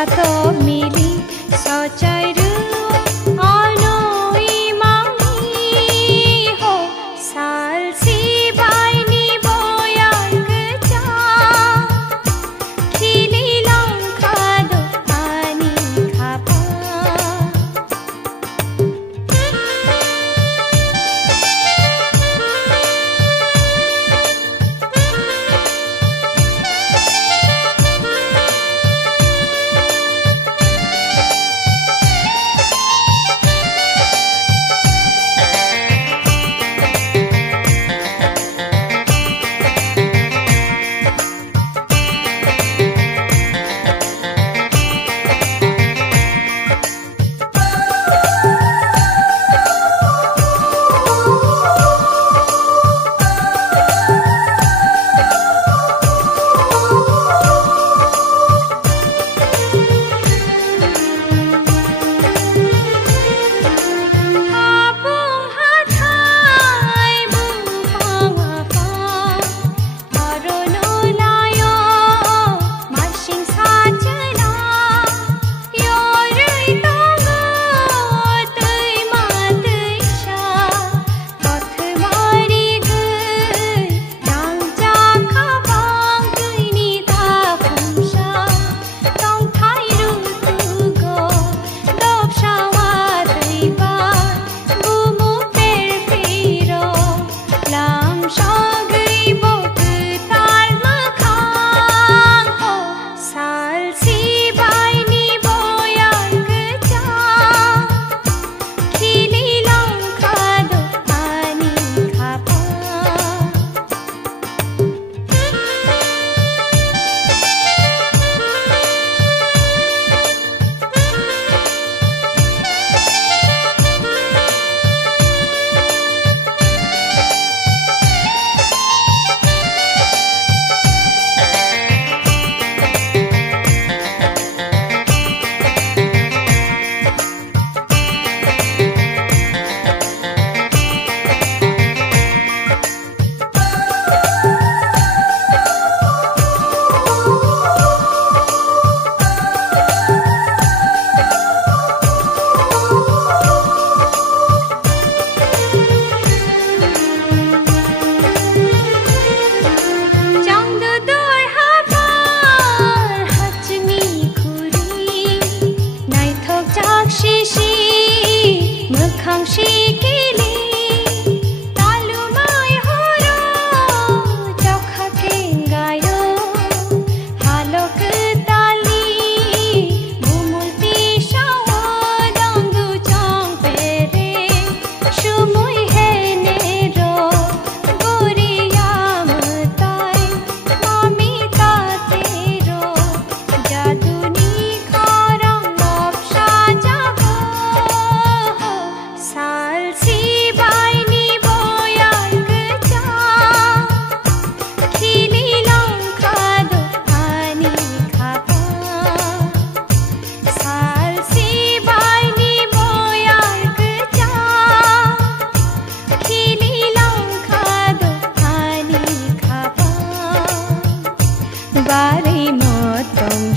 সাথে মিলি সচাইরু অনই মামি হো সালসি বাইনি বয়াক চা খিলি লঙ্কা দো পানি খাপা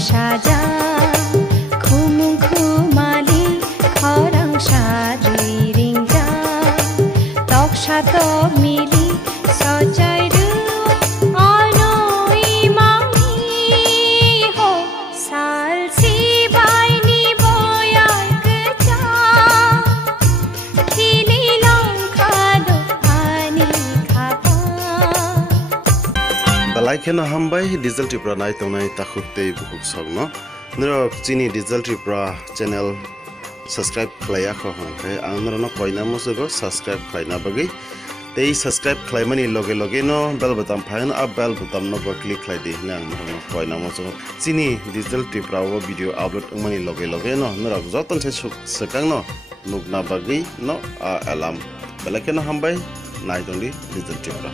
সাজা খুমু খুমালি খরাং সারি রিংজা তক সাত মিলি সজাইরু অনই মামি হো সালসি বাইনি বয়াক চা খিলি লঙ্কা দো পানি খাপা Balaikena hambai digital tripra nai tonai takhukte buhuk sogno nero chini digital tripra channel subscribe khlaya kho hongke angrono koina mosugo subscribe khlaina bagi tei subscribe khlaimani loge loge no bell button phain up bell button no click khlai di nang mono koina mosugo chini digital tripra o video upload mani loge loge no nero joton se sekang no nugna bagi no alarm balaikena hambai nai tongdi digital tripra